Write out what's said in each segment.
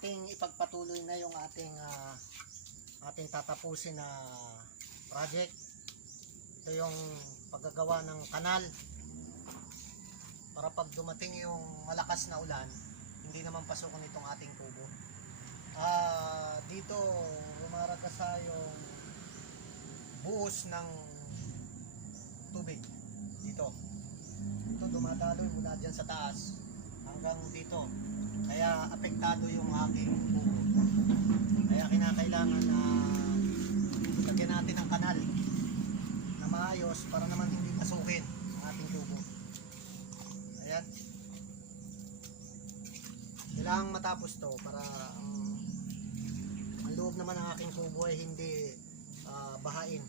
ating ipagpatuloy na yung ating tatapusin na project. Ito yung paggagawa ng kanal para pag dumating yung malakas na ulan, hindi naman pasukan itong ating kubo. Dito rumaragasa yung buhos ng tubig dito. Ito dumadaloy mula dyan sa taas hanggang dito, kaya apektado yung aking kubo. Kaya kinakailangan na lagyan natin ng kanal na maayos para naman hindi pasukin ang ating kubo. Ayan, kailangan matapos to para ang loob naman ng aking kubo ay hindi bahain.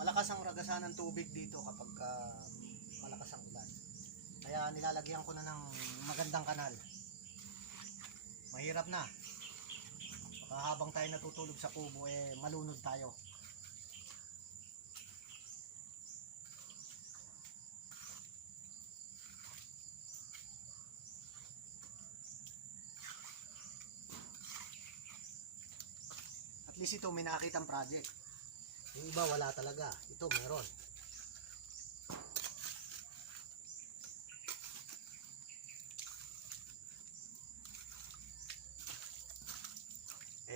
Malakas ang ragasan ng tubig dito kapag malakas ang ulan. Kaya nilalagyan ko na ng magandang kanal. Mahirap na. Baka habang tayo natutulog sa kubo malunod tayo. At least ito may nakakitang project. Yung iba wala talaga. Ito meron.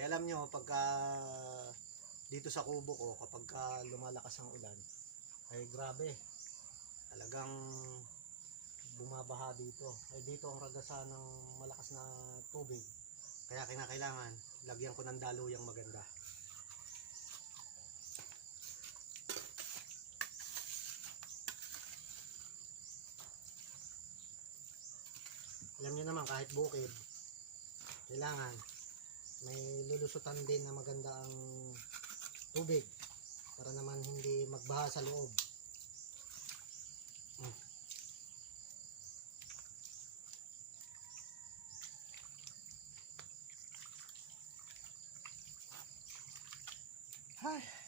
Alam nyo, pagka dito sa kubo ko, kapag lumalakas ang ulan, ay grabe. Talagang bumabaha dito. Ay dito ang ragasan ng malakas na tubig. Kaya kinakailangan, lagyan ko ng daluyang maganda. Alam nyo naman, kahit bukid, kailangan may lulusutan din na maganda ang tubig para naman hindi magbaha sa loob. Ay.